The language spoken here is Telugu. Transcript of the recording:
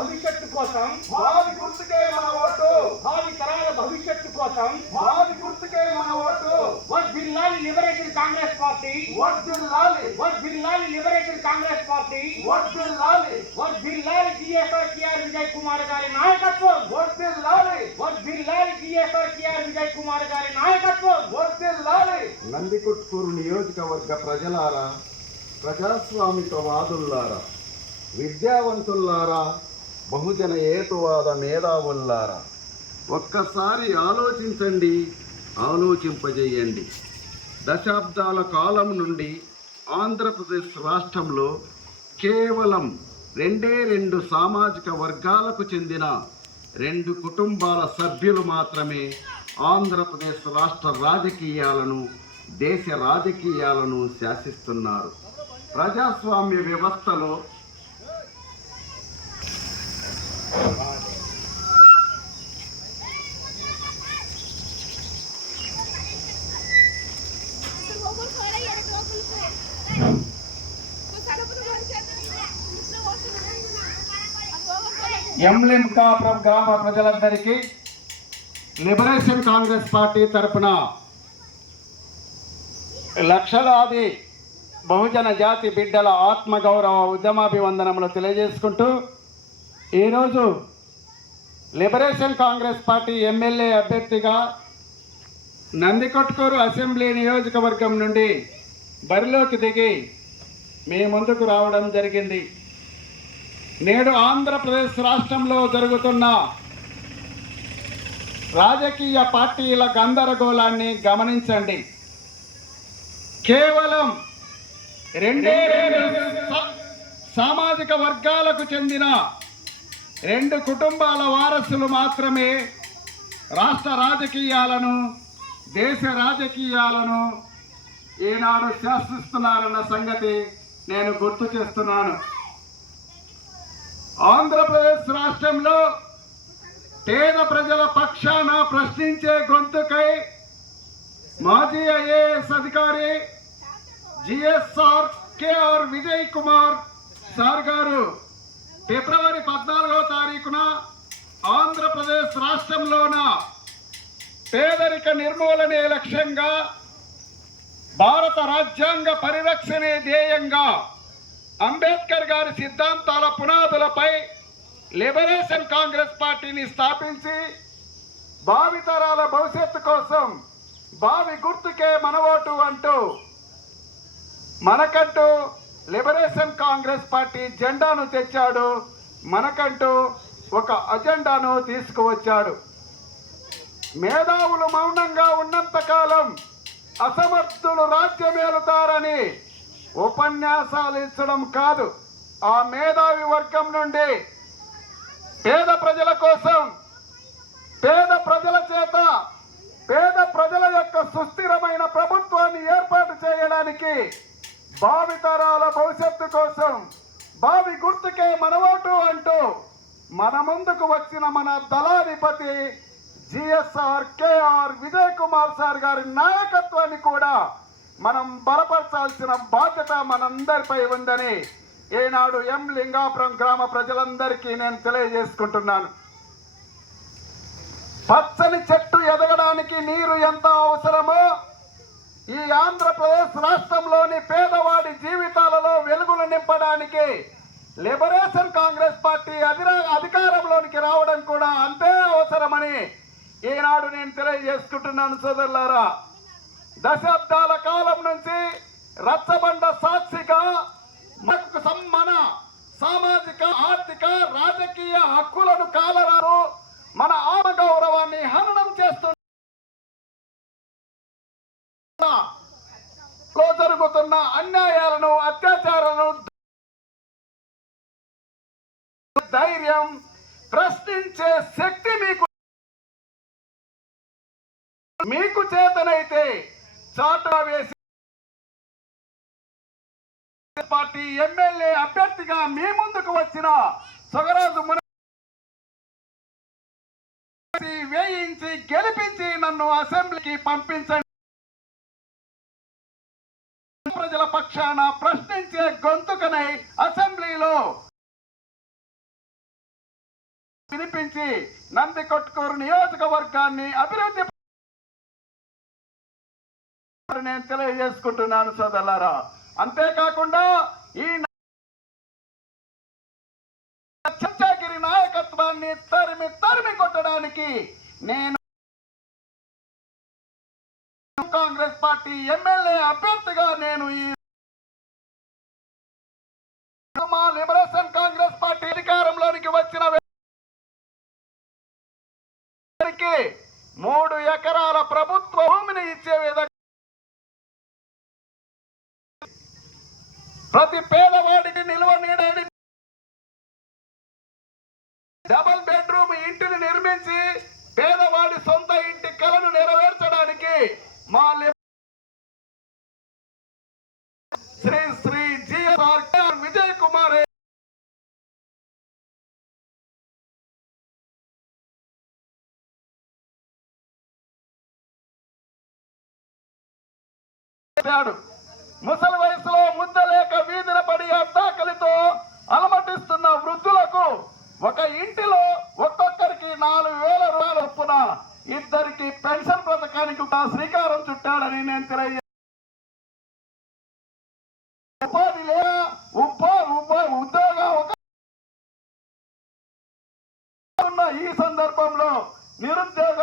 భవిష్యత్తు కోసం భావి గుర్తుకే మన ఓటు. భావి తరాల భవిష్యత్తు కోసం భావి గుర్తుకే మన ఓటు. వర్ధిల్లాలి లిబరేషన్ కాంగ్రెస్ పార్టీ. వర్ధిల్లాలి. వర్ధిల్లాలి లిబరేషన్ కాంగ్రెస్ పార్టీ. వర్ధిల్లాలి. వర్ధిల్లాలి జిఎస్ఆర్ కేఆర్ విజయ్ కుమార్ గారి నాయకత్వం. వర్ధిల్లాలి. వర్ధిల్లాలి జిఎస్ఆర్ కేఆర్ విజయ్ కుమార్ గారి నాయకత్వం. వర్ధిల్లాలి. నందికొట్కూరు నియోజకవర్గ ప్రజలారా, ప్రజాస్వామికవాదుల్లారా, విద్యావంతుల్లారా, బహుజన ఏతువాద మేధావుల్లారా, ఒక్కసారి ఆలోచించండి, ఆలోచింపజేయండి. దశాబ్దాల కాలం నుండి ఆంధ్రప్రదేశ్ రాష్ట్రంలో కేవలం రెండు సామాజిక వర్గాలకు చెందిన 2 కుటుంబాల సభ్యులు మాత్రమే ఆంధ్రప్రదేశ్ రాష్ట్ర రాజకీయాలను, దేశ రాజకీయాలను శాసిస్తున్నారు. ప్రజాస్వామ్య వ్యవస్థలో ఎంలింకాపురం గ్రామ ప్రజలందరికీ లిబరేషన్ కాంగ్రెస్ పార్టీ తరఫున లక్షలాది బహుజన జాతి బిడ్డల ఆత్మగౌరవ ఉద్యమాభివందనములు తెలియజేసుకుంటూ, ఈరోజు లిబరేషన్ కాంగ్రెస్ పార్టీ ఎమ్మెల్యే అభ్యర్థిగా నందికొట్కూరు అసెంబ్లీ నియోజకవర్గం నుండి బరిలోకి దిగి మీ ముందుకు రావడం జరిగింది. నేడు ఆంధ్రప్రదేశ్ రాష్ట్రంలో జరుగుతున్న రాజకీయ పార్టీల గందరగోళాన్ని గమనించండి. కేవలం 2 సామాజిక వర్గాలకు చెందిన 2 కుటుంబాల వారసులు మాత్రమే రాష్ట్ర రాజకీయాలను, దేశ రాజకీయాలను ఈనాడు శాసిస్తున్నారన్న సంగతి నేను గుర్తు చేస్తున్నాను. ఆంధ్రప్రదేశ్ రాష్ట్రంలో పేద ప్రజల పక్షాన ప్రశ్నించే గొంతుకై మాజీ ఐఏఎస్ అధికారి GSR KR Vijay Kumar sir గారు ఫిబ్రవరి 14వ తారీఖున ఆంధ్రప్రదేశ్ రాష్ట్రంలోన పేదరిక నిర్మూలనే లక్ష్యంగా, భారత రాజ్యాంగ పరిరక్షణే ధ్యేయంగా అంబేద్కర్ గారి సిద్ధాంతాల పునాదులపై లిబరేషన్ కాంగ్రెస్ పార్టీని స్థాపించి భావితరాల భవిష్యత్తు కోసం భావి గుర్తుకే మన ఓటు అంటూ మనకంటూ లిబరేషన్ కాంగ్రెస్ పార్టీ జెండాను తెచ్చాడు. మనకంటూ ఒక అజెండాను తీసుకువచ్చాడు. మేధావులు మౌనంగా ఉన్నంతకాలం అసమర్థులు రాజ్యమేలుతారని ఉపన్యాసాలు ఇచ్చడం కాదు, ఆ మేధావి వర్గం నుండి పేద ప్రజల కోసం, పేద ప్రజల చేత, పేద ప్రజల యొక్క సుస్థిరమైన ప్రభుత్వాన్ని ఏర్పాటు చేయడానికి, భావితరాల భవిష్యత్తు కోసం భావి గుర్తుకే మన ఓటు అంటూ మన ముందుకు వచ్చిన మన దళాధిపతి GSR KR Vijay Kumar sir గారి నాయకత్వాన్ని కూడా మనం బలపరచాల్సిన బాధ్యత మనందరిపై ఉందని ఈనాడు లింగాపురం గ్రామ ప్రజలందరికీ నేను తెలియజేసుకుంటున్నాను. పచ్చని చెట్టు ఎదగడానికి నీరు ఎంత అవసరమో ఈ ఆంధ్రప్రదేశ్ రాష్ట్రంలోని పేదవాడి జీవితాలలో వెలుగులు నింపడానికి లిబరేషన్ కాంగ్రెస్ పార్టీ అధికారంలోనికి రావడం కూడా అంతే అవసరమని ఈనాడు నేను తెలియజేసుకుంటున్నాను. సోదరులారా, దశాబ్దాల కాలం నుంచి రచ్చబండ సాక్షిగా మన సామాజిక, ఆర్థిక, రాజకీయ హక్కులను కాలరారు, మన ఆత్మగౌరవాన్ని హననం చేస్తున్న జరుగుతున్న అన్యాయాలను, అత్యాచారాలను ధైర్యం, ప్రశ్నించే శక్తి మీకు చేతనైతే చాటుగా వేసి పార్టీ ఎమ్మెల్యే అభ్యర్థిగా మీ ముందుకు వచ్చిన సొగరాజు వేయించి గెలిపించి నన్ను అసెంబ్లీకి పంపించండి. ప్రజల పక్షాన ప్రశ్నించే గొంతుకనై అసెంబ్లీలో వినిపించి నందికొట్కూరు నియోజకవర్గాన్ని అభివృద్ధి నేను తెలియజేసుకుంటున్నాను సోదరులారా. అంతేకాకుండా ఈ చంచాగిరి నాయకత్వాన్ని తరిమి కొట్టడానికి నేను కాంగ్రెస్ పార్టీ ఎమ్మెల్యే అభ్యర్థిగా నేను ఈ లిబరేషన్ కాంగ్రెస్ పార్టీ అధికారంలోనికి వచ్చిన 3 ఎకరాల ప్రభుత్వ భూమిని ఇచ్చే విధంగా ప్రతి పేదవాడికి నిల్వ నీడని డబుల్ బెడ్రూమ్ ఇంటిని నిర్మించి పేదవాడి సొంత ఇంటి కలను నెరవేర్చడానికి మా శ్రీ శ్రీ జిఆర్ విజయ్ కుమార్ ముసలి వయసులో ముద్దలేక వీధిన పడి అద్దాకలితో అలమటిస్తున్న వృద్ధులకు ఒక ఇంటిలో ఒక్కొక్కరికి 4,000 రూపాయల చొప్పున ఇద్దరికి పెన్షన్ పథకానికి శ్రీకారం చుట్టాడని నేను తెలియ ఉపాధి లేదా ఉద్యోగం ఉన్న ఈ సందర్భంలో నిరుద్యోగ